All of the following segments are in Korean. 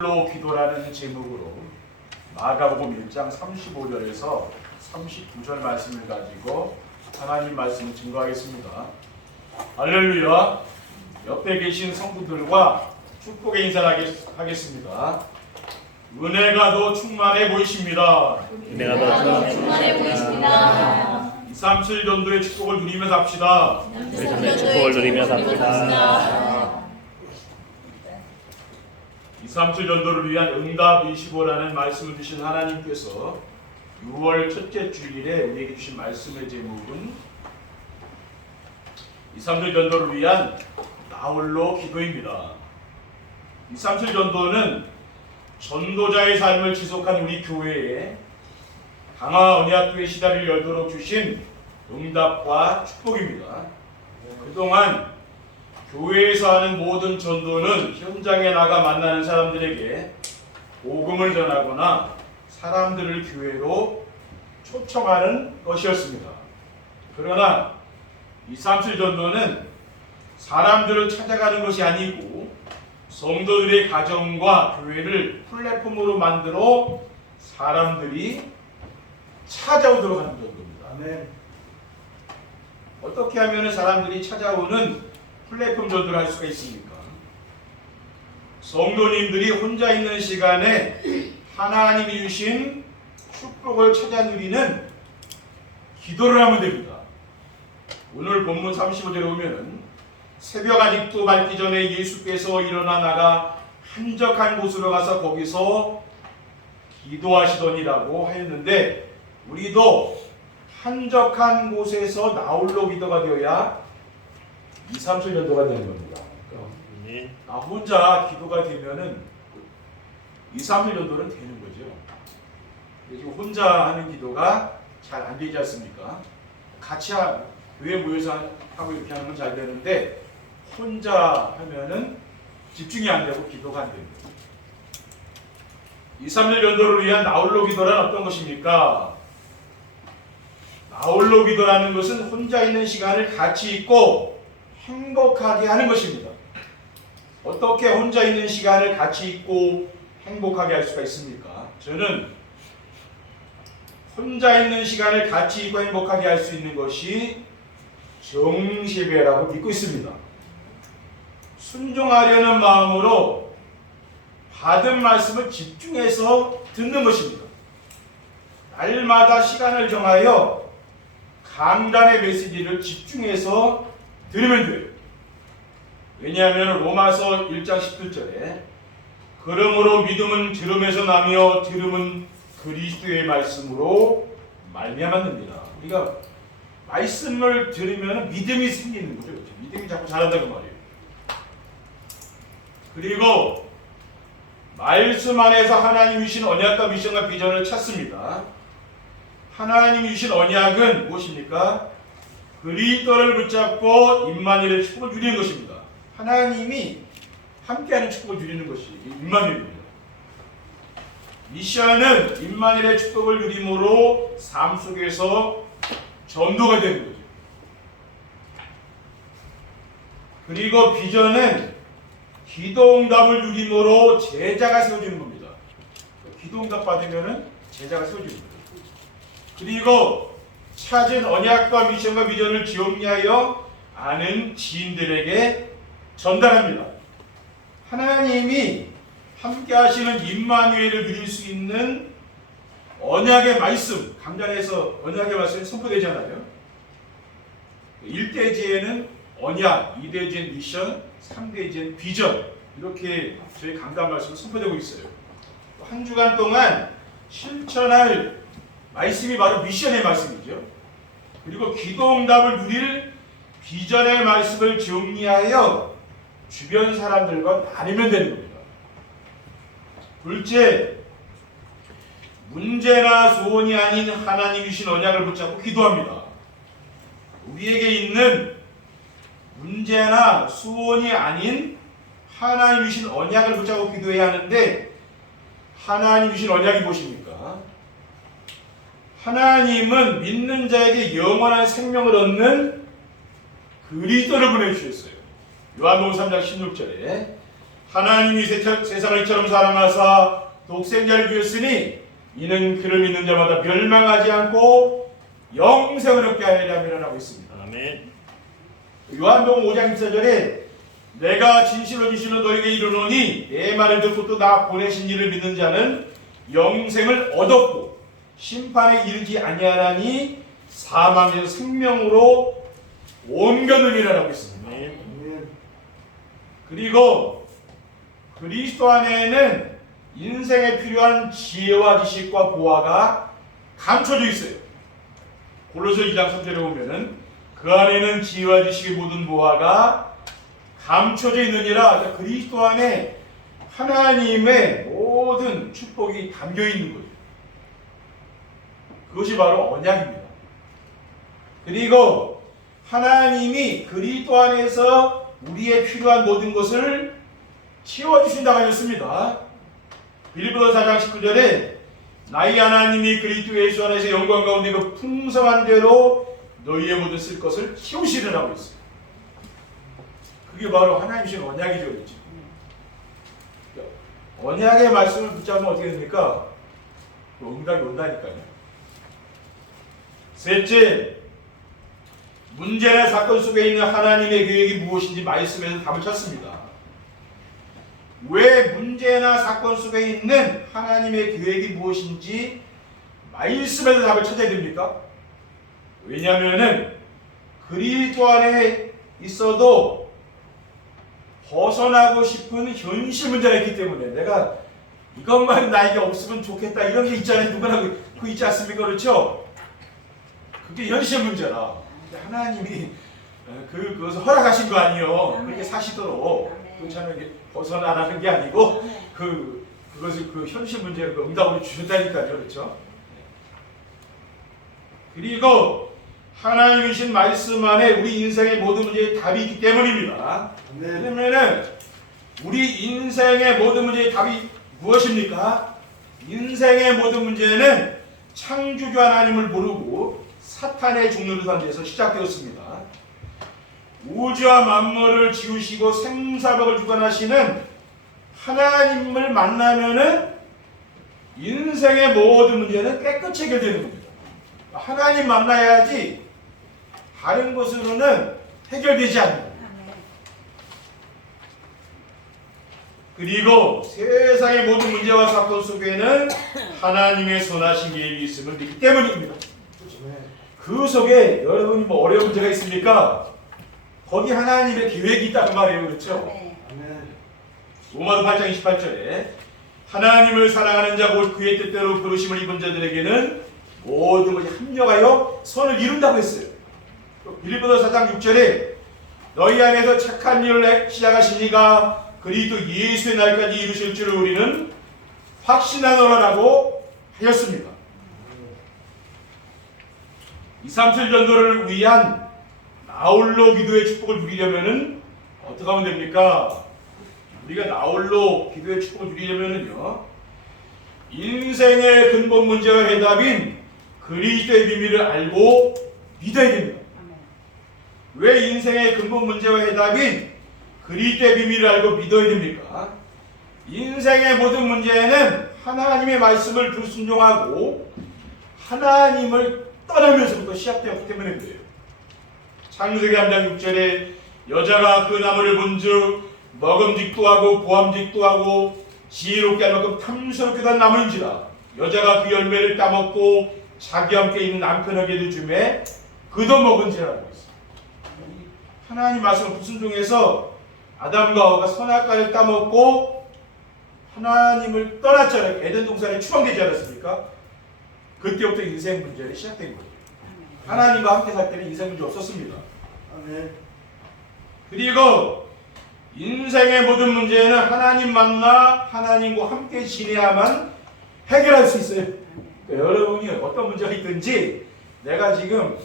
로 기도라는 제목으로 마가복음 1장 35절에서 39절 말씀을 가지고 하나님 말씀을 증거하겠습니다. 할렐루야. 옆에 계신 성도들과 축복의 인사를 하겠습니다. 은혜가 더 충만해 보이십니다. 은혜가 더 충만해 보이십니다. 237 전도의 축복을 누리면서 합시다. 237 축복을 누리면서 합시다. 237 전도를 위한 응답 25라는 말씀을 주신 하나님께서 6월 첫째 주일에 우리에게 주신 말씀의 제목은 237 전도를 위한 나홀로 기도입니다. 237 전도는 전도자의 삶을 지속한 우리 교회에 강화 언약교회 시다를 열도록 주신 응답과 축복입니다. 그동안 교회에서 하는 모든 전도는 현장에 나가 만나는 사람들에게 복음을 전하거나 사람들을 교회로 초청하는 것이었습니다. 그러나 237 전도는 사람들을 찾아가는 것이 아니고 성도들의 가정과 교회를 플랫폼으로 만들어 사람들이 찾아오도록 하는 전도입니다. 네. 어떻게 하면 사람들이 찾아오는 플랫폼 전도를 할 수가 있습니까? 성도님들이 혼자 있는 시간에 하나님이 주신 축복을 찾아 누리는 기도를 하면 됩니다. 오늘 본문 35절에 보면은 새벽 아직도 밝기 전에 예수께서 일어나 나가 한적한 곳으로 가서 거기서 기도하시더니라고 하였는데, 우리도 한적한 곳에서 나홀로 기도가 되어야 237 전도가 되는 겁니다. 나 혼자 기도가 되면은 237 전도는 되는 거죠. 지금 혼자 하는 기도가 잘 안 되지 않습니까? 같이 교회 모여서 하고 이렇게 하는 건 잘 되는데 혼자 하면은 집중이 안 되고 기도가 안 됩니다. 237 전도를 위한 나홀로 기도란 어떤 것입니까? 나홀로 기도라는 것은 혼자 있는 시간을 같이 있고 행복하게 하는 것입니다. 어떻게 혼자 있는 시간을 같이 있고 행복하게 할 수가 있습니까? 저는 혼자 있는 시간을 같이 있고 행복하게 할 수 있는 것이 정시배라고 믿고 있습니다. 순종하려는 마음으로 받은 말씀을 집중해서 듣는 것입니다. 날마다 시간을 정하여 강단의 메시지를 집중해서 들으면 돼요. 왜냐하면 로마서 1장 17절에 그러므로 믿음은 들음에서 나며 들음은 그리스도의 말씀으로 말미암았느니라. 우리가 말씀을 들으면 믿음이 생기는 거죠. 믿음이 자꾸 자란다고 말이에요. 그리고 말씀 안에서 하나님이 주신 언약과 미션과 비전을 찾습니다. 하나님이 주신 언약은 무엇입니까? 그리스도를 붙잡고 임마누엘의 축복을 누리는 것입니다. 하나님이 함께하는 축복을 누리는 것이 임마누엘입니다. 미션은 임마누엘의 축복을 누림으로 삶 속에서 전도가 되는 거죠. 그리고 비전은 기도응답을 누림으로 제자가 세워지는 겁니다. 기도응답 받으면 제자가 세워지는 거죠. 그리고 찾은 언약과 미션과 비전을 정리하여 아는 지인들에게 전달합니다. 하나님이 함께 하시는 임마누엘을 누릴 수 있는 언약의 말씀, 강단에서 언약의 말씀이 선포되잖아요. 1대지에는 언약, 2대지엔 미션, 3대지엔 비전, 이렇게 저희 강단 말씀이 선포되고 있어요. 한 주간 동안 실천할 말씀이 바로 미션의 말씀이죠. 그리고 기도응답을 누릴 비전의 말씀을 정리하여 주변 사람들과 나누면 되는 겁니다. 둘째, 문제나 소원이 아닌 하나님이 주신 언약을 붙잡고 기도합니다. 우리에게 있는 문제나 소원이 아닌 하나님이 주신 언약을 붙잡고 기도해야 하는데, 하나님이 주신 언약이 무엇입니까? 하나님은 믿는 자에게 영원한 생명을 얻는 그리스도를 보내주셨어요. 요한복음 3장 16절에 하나님이 세상을 이처럼 사랑하사 독생자를 주었으니 이는 그를 믿는 자마다 멸망하지 않고 영생을 얻게 하리라 하고 있습니다. 아멘. 요한복음 5장 14절에 내가 진실로 진실로 너에게 이르노니 내 말을 듣고 또 나 보내신 이를 믿는 자는 영생을 얻었고 심판에 이르지 아니하나니 사망에서 생명으로 옮겨느니라 하고 있습니다. 아멘. 그리고 그리스도 안에는 인생에 필요한 지혜와 지식과 보화가 감춰져 있어요. 골로새 2장 3절에 보면은 그 안에는 지혜와 지식의 모든 보화가 감춰져 있느니라. 그러니까 그리스도 안에 하나님의 모든 축복이 담겨 있는 거예요. 그것이 바로 언약입니다. 그리고 하나님이 그리스도 안에서 우리의 필요한 모든 것을 채워주신다고 하셨습니다. 빌립보서 4장 19절에 나의 하나님이 그리스도 예수 안에서 영광 가운데 그 풍성한 대로 너희의 모든 쓸 것을 채우시리라고 했어요. 그게 바로 하나님이신 언약이죠. 그렇죠? 언약의 말씀을 붙잡으면 어떻게 됩니까? 응답이 온다니까요. 셋째, 문제나 사건 속에 있는 하나님의 계획이 무엇인지 말씀에서 답을 찾습니다. 왜 문제나 사건 속에 있는 하나님의 계획이 무엇인지 말씀에서 답을 찾아야 됩니까? 왜냐하면 그리스도 안에 있어도 벗어나고 싶은 현실 문제가 있기 때문에 내가 이것만 나에게 없으면 좋겠다 이런 게 있잖아요. 누구나 그 있지 않습니까? 그렇죠? 그게 현실 문제라. 근데 하나님이 그것을 허락하신 거 아니에요. 그렇게 사시도록. 그렇지 않으면 벗어나라는 게 아니고 그것을 그 현실 문제를 응답으로 주셨다니까요. 그렇죠? 그리고 하나님이신 말씀 안에 우리 인생의 모든 문제에 답이 있기 때문입니다. 그러면은 우리 인생의 모든 문제의 답이 무엇입니까? 인생의 모든 문제는 창조주 하나님을 모르고 사탄의 종로를 산 데서 시작되었습니다. 우주와 만물을 지으시고 생사벽을 주관하시는 하나님을 만나면은 인생의 모든 문제는 깨끗이 해결되는 겁니다. 하나님 만나야지 다른 것으로는 해결되지 않는다. 그리고 세상의 모든 문제와 사건 속에는 하나님의 선하신 계획이 있음을 믿기 때문입니다. 그 속에 여러분이 뭐 어려운 문제가 있습니까? 거기 하나님의 계획이 있다는 말이에요. 그렇죠? 로마서 8장 28절에 하나님을 사랑하는 자 곧 그의 뜻대로 부르심을 입은 자들에게는 모든 것이 합력하여 선을 이룬다고 했어요. 빌립보서 4장 6절에 너희 안에서 착한 일을 시작하신 이가 그리스도 예수의 날까지 이루실 줄을 우리는 확신하노라라고 하였습니다. 237 전도를 위한 나홀로 기도의 축복을 누리려면은 어떻게 하면 됩니까? 우리가 나홀로 기도의 축복을 누리려면은요, 인생의 근본 문제와 해답인 그리스도의 비밀을 알고 믿어야 됩니다. 왜 인생의 근본 문제와 해답인 그리스도의 비밀을 알고 믿어야 됩니까? 인생의 모든 문제는 하나님의 말씀을 불순종하고 하나님을 떠나면서부터 시작되었기 때문에 그래요. 창세기 3장 6절에 여자가 그 나무를 본즉 먹음직도 하고 보암직도 하고 지혜롭게 할 만큼 탐스럽게도 한 나무인지라 여자가 그 열매를 따먹고 자기와 함께 있는 남편에게도 주매 그도 먹은지라고 했어요. 하나님 말씀을 불순종해서 아담과 하와가 선악과를 따먹고 하나님을 떠났잖아요. 에덴 동산에 추방되지 않았습니까? 그때부터 인생 문제는 시작된 거예요. 하나님과 함께 살 때는 인생 문제 없었습니다. 그리고 인생의 모든 문제는 하나님 만나 하나님과 함께 지내야만 해결할 수 있어요. 그러니까 여러분이 어떤 문제가 있든지 내가 지금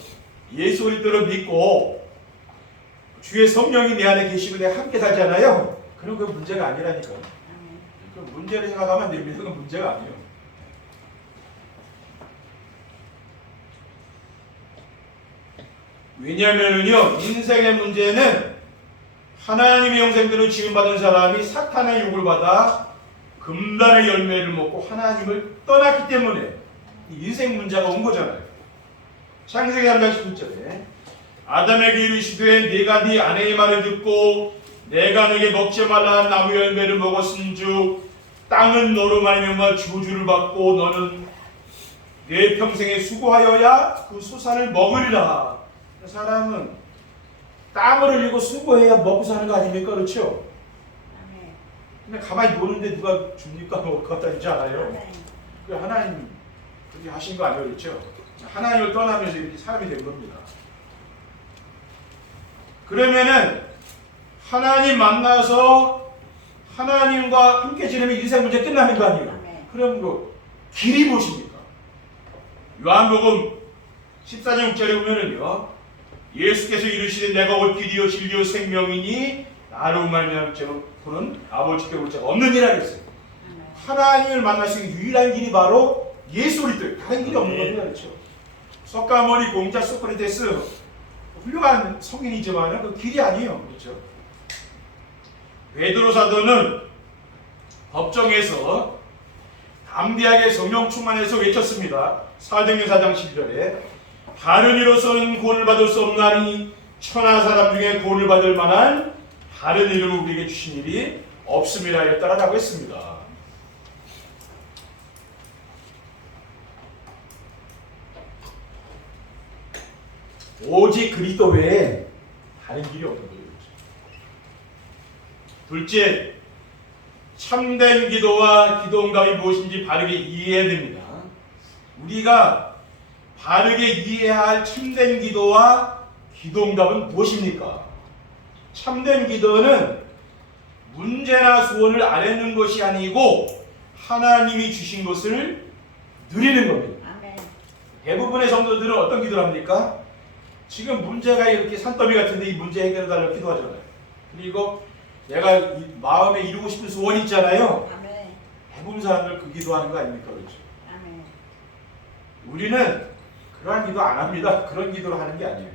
예수 그리스도를 믿고 주의 성령이 내 안에 계시고 내가 함께 살잖아요. 그럼 그 문제가 아니라니까요. 그 문제를 생각하면 안 됩니다. 그건 문제가 아니에요. 왜냐하면요, 인생의 문제는 하나님의 영생들은 지음받은 사람이 사탄의 욕을 받아 금단의 열매를 먹고 하나님을 떠났기 때문에 인생 문제가 온 거잖아요. 창세기 3장 11절에 아담에게 이르시되 네가 네 아내의 말을 듣고 내가 네게 먹지 말라 한 나무 열매를 먹었은즉 땅은 너로 말미암아 저주를 받고 너는 내 평생에 수고하여야 그 수산을 먹으리라. 사람은 땀을 흘리고 수고해야 먹고 사는 거 아닙니까? 그렇죠? 근데 가만히 노는데 누가 줍니까? 뭐 그것도 있지 않아요? 그 하나님 그렇게 하신 거 아니에요? 그렇죠? 하나님을 떠나면서 이렇게 사람이 된 겁니다. 그러면은 하나님 만나서 하나님과 함께 지내면 인생 문제 끝나는 거 아니에요? 그럼 그 길이 무엇입니까? 요한복음 14장 6절에 보면은요, 예수께서 이르시되 내가 올 길이요 진리요 생명이니 나로 말미암고는 아버지께 올 자가 없느니라 그랬어요. 하나님을 만날 수 있는 유일한 길이 바로 예수 그리스도, 다른 길이 없는 겁니다. 그렇죠? 석가모니 공자 소크라테스 훌륭한 성인이지만 그 길이 아니에요. 그렇죠? 베드로 사도는 법정에서 담대하게 성령 충만해서 외쳤습니다. 사도행전 4장 10절에 다른 이로서는 구원을 받을 수 없나니 천하 사람 중에 구원을 받을 만한 다른 이름을 우리에게 주신 일이 없음이라 했다라고 했습니다. 오직 그리스도 외에 다른 길이 없는 거예요. 둘째, 참된 기도와 기도응답이 무엇인지 바르게 이해해야 됩니다. 우리가 바르게 이해해야 할 참된 기도와 기도응답은 무엇입니까? 참된 기도는 문제나 소원을 아뢰는 것이 아니고 하나님이 주신 것을 누리는 겁니다. 아멘. 대부분의 성도들은 어떤 기도를 합니까? 지금 문제가 이렇게 산더미 같은데 이 문제 해결해달라고 기도하잖아요. 그리고 내가 마음에 이루고 싶은 소원이 있잖아요. 아멘. 대부분 사람들 그 기도하는 거 아닙니까? 그렇죠? 아멘. 우리는 그러한 기도 안 합니다. 그런 기도를 하는 게 아니에요.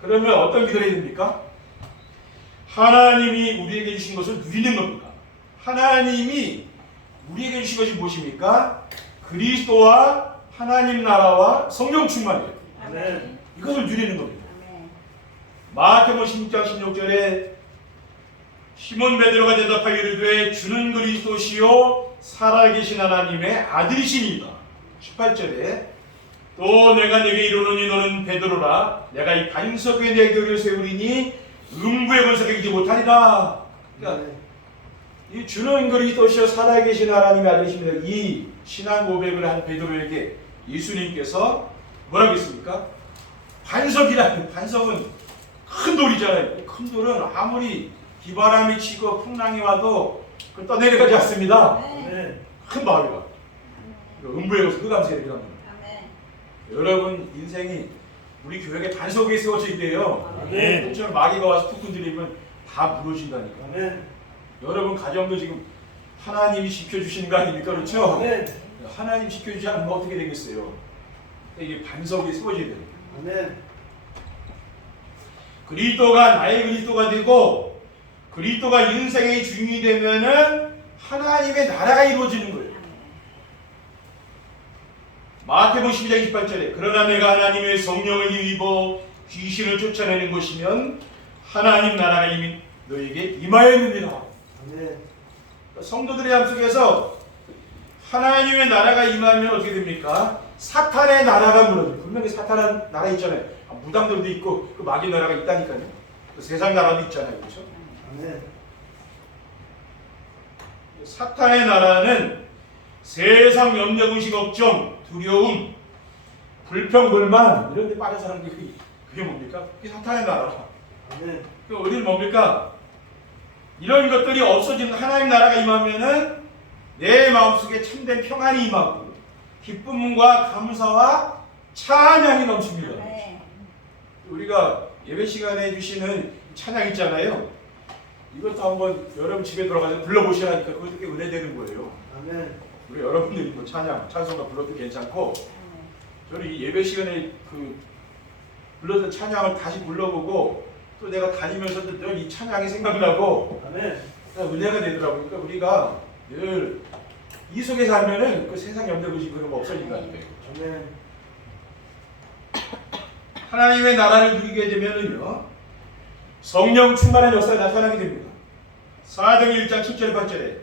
그러면 어떤 기도를 해야 됩니까? 하나님이 우리에게 주신 것을 누리는 겁니다. 하나님이 우리에게 주신 것이 무엇입니까? 그리스도와 하나님 나라와 성령 충만이에요. 아멘. 이것을 누리는 겁니다. 아멘. 마태복음 16장 16절에 시몬 베드로가 대답하여 이르되 주는 그리스도시요 살아계신 하나님의 아들이시니이다. 18절에 또 내가 네게 이르노니 너는 베드로라 내가 이 반석 위에 내 교회를 세우리니 음부의 권세가 이기지 못하리라. 그러니까 이 주는 그리스도시요 살아계신 하나님의 아들이십니다. 이 신앙 고백을 한 베드로에게 예수님께서 뭐라고 했습니까? 반석이라는, 반석은 큰 돌이잖아요. 큰 돌은 아무리 비바람이 치고 풍랑이 와도 그 떠내려가지 않습니다. 큰 바위가 음부의 것을 흑암세력이라는 겁니다. 여러분 인생이 우리 교회에 반석 위에 세워져 있대요. 그처럼 마귀가 와서 툭 건드리면 다 무너진다니까. 여러분 가정도 지금 하나님이 지켜주시는 거 아닙니까? 그렇죠? 하나님 지켜주지 않으면 어떻게 되겠어요? 이게 반석 위에 세워져야 돼요. 그리스도가 나의 그리스도가 되고 그리스도가 인생의 주인이 되면은 하나님의 나라가 이루어지는 거예요. 마태복음 12장 28절에 그러나 내가 하나님의 성령을 입어 귀신을 쫓아내는 것이면 하나님 나라가 이미 너에게 임하였느니라. 성도들의 삶 속에서 하나님의 나라가 임하면 어떻게 됩니까? 사탄의 나라가 무너져요. 분명히 사탄의 나라 있잖아요. 무당들도 있고 그 마귀 나라가 있다니까요. 그 세상 나라도 있잖아요. 그렇죠? 사탄의 나라는 세상 염려, 의식, 걱정, 두려움, 불평, 불만 이런 데 빠져 사는 게 그게 뭡니까? 그게 사탄의 나라. 그 우리는 뭡니까? 이런 것들이 없어지는 하나님 나라가 임하면은 내 마음속에 참된 평안이 임하고 기쁨과 감사와 찬양이 넘칩니다. 우리가 예배 시간에 해주시는 찬양 있잖아요. 이것도 한번 여러분 집에 돌아가서 불러보시라니까 그것도 꽤 은혜되는 거예요. 우리 여러분들이 뭐 찬양, 찬송가 불러도 괜찮고 저는 이 예배 시간에 그 불렀던 찬양을 다시 불러보고 또 내가 다니면서도 늘 이 찬양이 생각나고 은혜가 되더라고요. 그러니까 우리가 늘 이 속에 살면은 그 세상 염려의식 그런 거 없어진다니까요. 하나님의 나라를 누리게 되면은요 성령 충만한 역사가 나타나게 됩니다. 사도행 1장 7절 8절에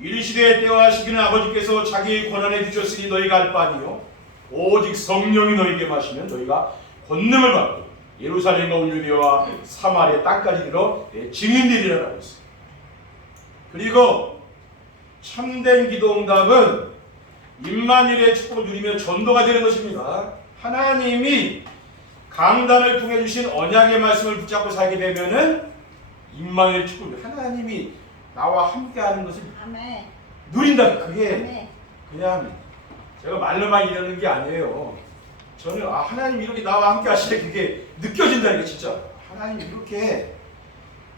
이르시되 때와 시기는 아버지께서 자기의 권한에 주셨으니 너희가 알 바 아니요 오직 성령이 너희에게 마시면 너희가 권능을 받고 예루살렘과 온 유대와 사마리아 땅까지 이르러 내 증인들이라고 했어요. 그리고 참된 기도응답은 임마누엘의 축복을 누리며 전도가 되는 것입니다. 하나님이 강단을 통해 주신 언약의 말씀을 붙잡고 살게 되면은 임마누엘 축복, 하나님이 나와 함께하는 것을 누린다. 그게 그냥 제가 말로만 이러는 게 아니에요. 저는 하나님 이렇게 나와 함께 하시되 그게 느껴진다는 게 진짜 하나님 이렇게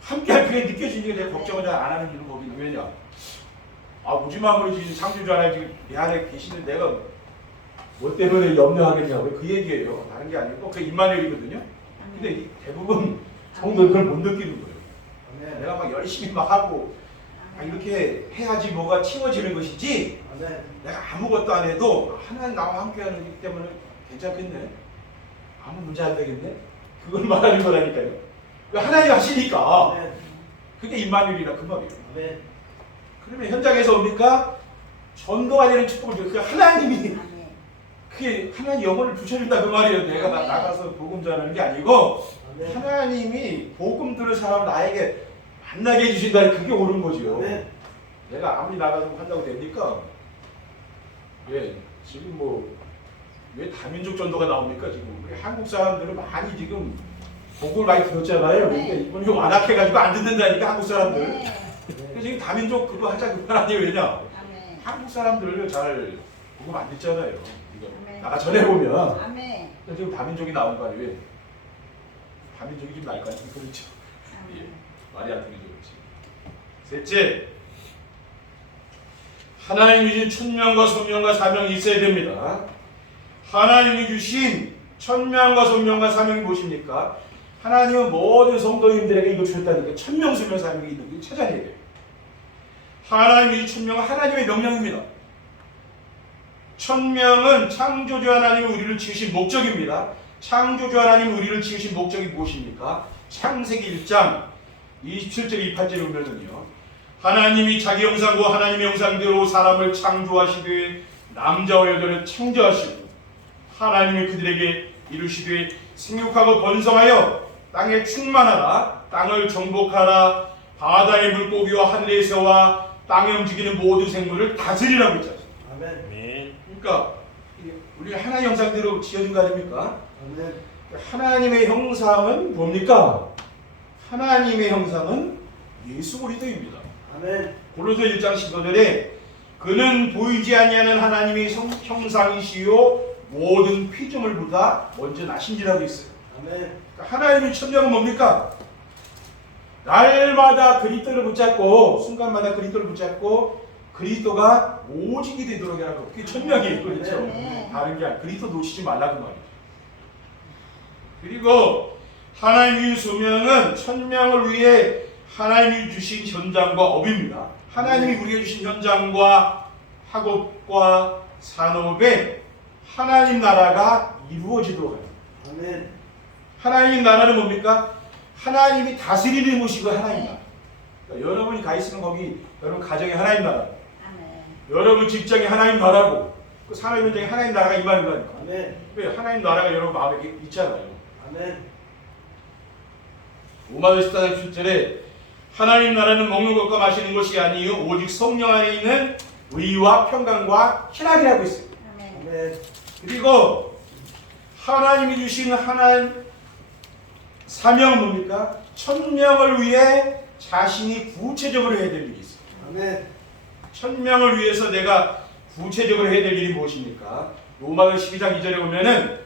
함께 할 그게 느껴지니까 내가 걱정을 잘 안 하는 이유는 거기는 왜냐? 오지 마무리 지금 창조주 하나님 내 안에 계시는 내가 뭐 때문에 염려하겠냐고 그 얘기예요. 다른 게 아니고 그 임마누엘이거든요. 근데 대부분 성도들 그걸 못 느끼는 거예요. 내가 막 열심히 막 하고 이렇게 해야지 뭐가 채워지는 것이지 내가 아무것도 안 해도 하나님 나와 함께하는 것 때문에 괜찮겠네. 아무 문제 안 되겠네. 그걸 말하는 거라니까요. 하나님 하시니까 그게 임마누엘이라 그 말이에요. 그러면 현장에서 뭡니까? 전도가 되는 축복을 줘요. 그 하나님이 그게 하나님 영혼을 부셔준다 그 말이에요. 내가 나가서 복음 전하는 게 아니고 하나님이 복음 들을 사람을 나에게 만나게 해주신다. 그게 옳은 거지요. 내가 아무리 나가서 한다고 됩니까? 지금 왜 다민족 전도가 나옵니까? 지금 우리 한국 사람들은 많이 지금 복음을 많이 들었잖아요. 그러니까 이번에 완악해가지고 안 듣는다니까 한국 사람들. 지금 다민족 그거 하자 그 말 아니에요. 왜냐? 한국 사람들을 잘 복음 안 듣잖아요. 나가 전해보면 지금 다민족이 나온 거 아니에요? 다민족이 좀 나을 거 아니에요? 그렇죠. 말이 안 되죠. 셋째, 하나님이 주신 천명과 소명과 사명이 있어야 됩니다. 하나님이 주신 천명과 소명과 사명이 무엇입니까? 하나님은 모든 성도님들에게 이거 주셨다니까 천명, 소명, 사명이 있는 걸 찾아내야 돼요. 하나님이 주신 천명은 하나님의 명령입니다. 천명은 창조주 하나님이 우리를 지으신 목적입니다. 창조주 하나님이 우리를 지으신 목적이 무엇입니까? 창세기 1장 27절 28절에 보면은요. 하나님이 자기 형상과 하나님의 형상대로 사람을 창조하시되 남자와 여자를 창조하시고 하나님이 그들에게 이르시되 생육하고 번성하여 땅에 충만하라 땅을 정복하라 바다의 물고기와 하늘의 새와 땅에 움직이는 모든 생물을 다스리라고 했잖아요. 아멘. 그러니까 우리 하나님의 형상대로 지어진 거 아닙니까? 하나님의 형상은 뭡니까? 하나님의 형상은 예수 그리스도입니다. 고린도 1장 15절에 그는 보이지 아니하는 하나님의 형상이시요 모든 피조물보다 먼저 나신지라고 있어요. 그러니까 하나님의 천명은 뭡니까? 날마다 그리스도를 붙잡고 순간마다 그리스도를 붙잡고 그리스도가 오직이 되도록 하라고. 그게 천명이에요. 그렇죠? 다른 게 아니라 그리스도 놓치지 말라고 말이에요. 그리고 하나님의 소명은 천명을 위해 하나님이 주신 현장과 업입니다. 하나님이 우리에게 주신 현장과 학업과 산업에 하나님 나라가 이루어지도록 합니다. 하나님 나라는 뭡니까? 하나님이 다스리는 곳이고 하나님 나라. 그러니까 여러분이 가 있으면 거기 여러분 가정이 하나님 나라. 여러분 직장이 하나님 나라고 그 산업 현장에 하나님 나라가 임하는 거니까. 왜 하나님 나라가 여러분 마음에 있잖아요. 로마서 14장 7절에 하나님 나라는 먹는 것과 마시는 것이 아니요 오직 성령 안에 있는 의와 평강과 희락이라고 있어요. 그리고 하나님이 주신 하나님 사명은 뭡니까? 천명을 위해 자신이 구체적으로 해야 될 일이 있어요. 천명을 위해서 내가 구체적으로 해야 될 일이 무엇입니까? 로마서 12장 2절에 보면은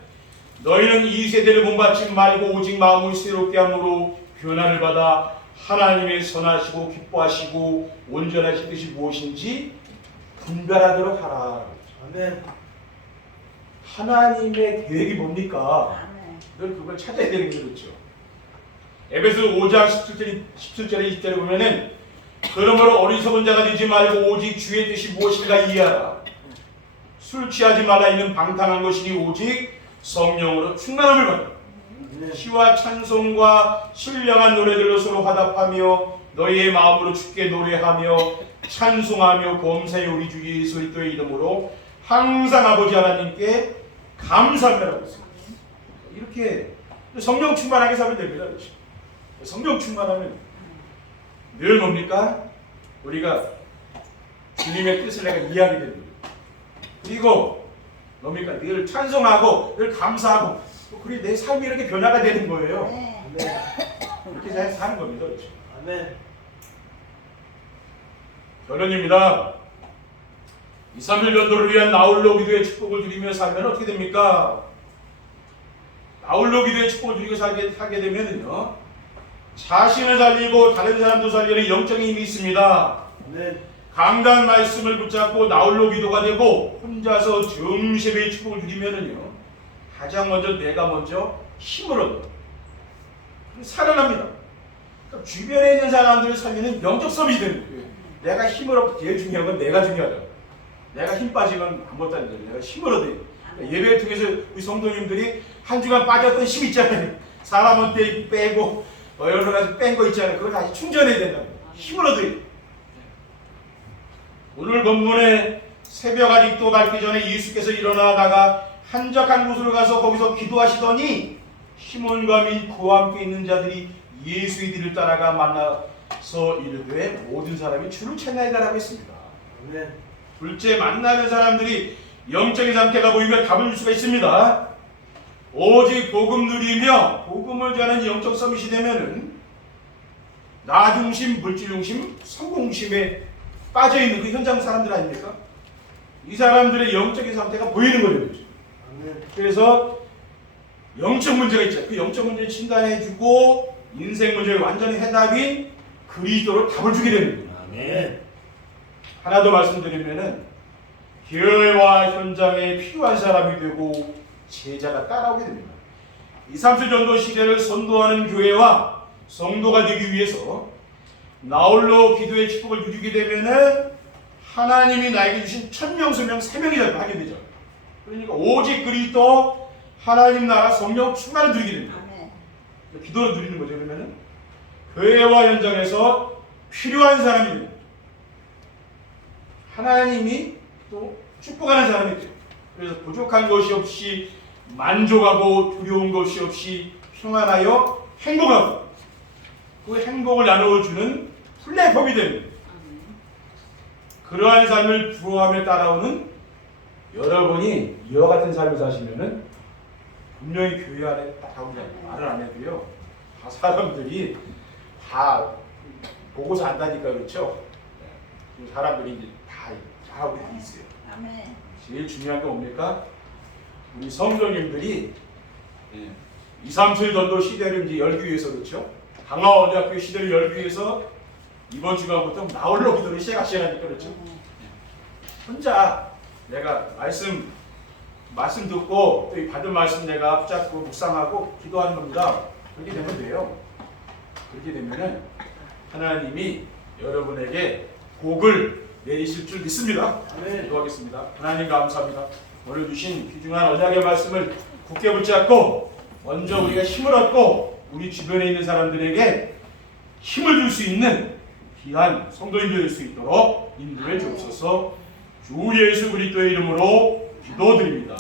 너희는 이 세대를 본받지 말고 오직 마음을 새롭게 함으로 변화를 받아 하나님의 선하시고 기뻐하시고 온전하신 뜻이 무엇인지 분별하도록 하라. 하나님의 계획이 뭡니까? 늘 그걸 찾아야 되는 게 그렇죠. 에베소 5장 17절에 20절에 보면은 그러므로 어리석은 자가 되지 말고 오직 주의 뜻이 무엇인가 이해하라. 술 취하지 말라. 이는 방탕한 것이니 오직 성령으로 충만함을 받라. 시와 찬송과 신령한 노래들로 서로 화답하며 너희의 마음으로 주께 노래하며 찬송하며 범사에 우리 주 예수 그리스도의 이름으로 항상 아버지 하나님께 감사하라고 했습니다. 이렇게 성령 충만하게 살면 됩니다. 성령 충만하면 늘 뭡니까? 우리가 주님의 뜻을 내가 이해하게 됩니다. 그리고 뭡니까? 늘 찬송하고 늘 감사하고 그리고 내 삶이 이렇게 변화가 되는 거예요. 네. 이렇게 잘 사는 겁니다. 그렇죠? 아멘. 결론입니다. 2, 3일 전도를 위한 나홀로 기도의 축복을 누리며 살면 어떻게 됩니까? 나홀로 기도의 축복을 누리고 살게 되면은요, 자신을 살리고 다른 사람도 살리는 영적인 힘이 있습니다. 아멘. 강단 말씀을 붙잡고 나홀로 기도가 되고 혼자서 정신의 축복을 누리면은요, 가장 먼저 내가 먼저 힘을 얻어 살아납니다. 그러니까 주변에 있는 사람들을 살리는 영적 서비스 되는 거예요. 내가 힘을 얻고 제일 중요한 건 내가 중요하다. 내가 힘 빠지면 아무것도 안 돼요. 내가 힘을 얻어야 돼요. 그러니까 예배를 통해서 우리 성도님들이 한 주간 빠졌던 힘 있잖아요. 사람한테 빼고 여러 가지 뺀 거 있잖아요. 그걸 다시 충전해야 된다. 힘을 얻어야 돼요. 오늘 본문에 새벽 아직도 밝기 전에 예수께서 일어나다가 한적한 곳으로 가서 거기서 기도하시더니 시몬과 및 그와 함께 있는 자들이 예수의 뒤를 따라가 만나서 이르되 모든 사람이 주를 찬양하라고 했습니다. 아멘. 둘째, 만나는 사람들이 영적인 상태가 보이면 답을 줄 수가 있습니다. 오직 복음 누리며 복음을 전하는 영적 서밋이 되면은 나 중심, 물질 중심, 성공 중심에 빠져 있는 그 현장 사람들 아닙니까? 이 사람들의 영적인 상태가 보이는 거죠. 그래서 영적 문제가 있죠. 그 영적 문제를 진단해주고 인생 문제의 완전히 해답인 그리스도로 답을 주게 됩니다. 아멘. 하나 더 말씀드리면은 교회와 현장에 필요한 사람이 되고 제자가 따라오게 됩니다. 2, 3주 전도 시대를 선도하는 교회와 성도가 되기 위해서 나홀로 기도의 축복을 누리게 되면은 하나님이 나에게 주신 천명소명 3명이라고 하게 되죠. 그러니까 오직 그리스도 하나님 나라 성령 충만을 누리게 됩니다. 기도로 누리는 거죠. 그러면은 교회와 현장에서 필요한 사람이 됩니다. 하나님이 또 축복하는 사람이 돼요. 그래서 부족한 것이 없이 만족하고 두려운 것이 없이 평안하여 행복하고 그 행복을 나누어주는 플랫폼이 됩니다. 그러한 삶을 부러워하며 따라오는 여러분이 이와 같은 삶을 사시면은 분명히 교회 안에 따라온다고 말을 안 해도요. 다 사람들이 다 보고서 안다니까 그렇죠. 그 사람들이 이제 다 잘하고 있어요. 제일 중요한 게 뭡니까? 우리 성도님들이 2, 3주 전도 시대를 이제 열기 위해서 그렇죠. 강화원대학교 시대를 열기 위해서 이번 주간부터 나홀로 기도를 시작하니까 그렇죠. 혼자 내가 말씀 듣고 또 이 받은 말씀 내가 붙잡고 묵상하고 기도하는 겁니다. 그렇게 되면 돼요. 그렇게 되면은 하나님이 여러분에게 복을 내리실 줄 믿습니다. 아멘. 기도하겠습니다. 하나님 감사합니다. 오늘 주신 귀중한 언약의 말씀을 굳게 붙잡고 먼저 우리가 힘을 얻고 우리 주변에 있는 사람들에게 힘을 줄 수 있는 귀한 성도인들 될 수 있도록 인도해 주옵소서. 주 예수 그리스도의 이름으로 기도드립니다.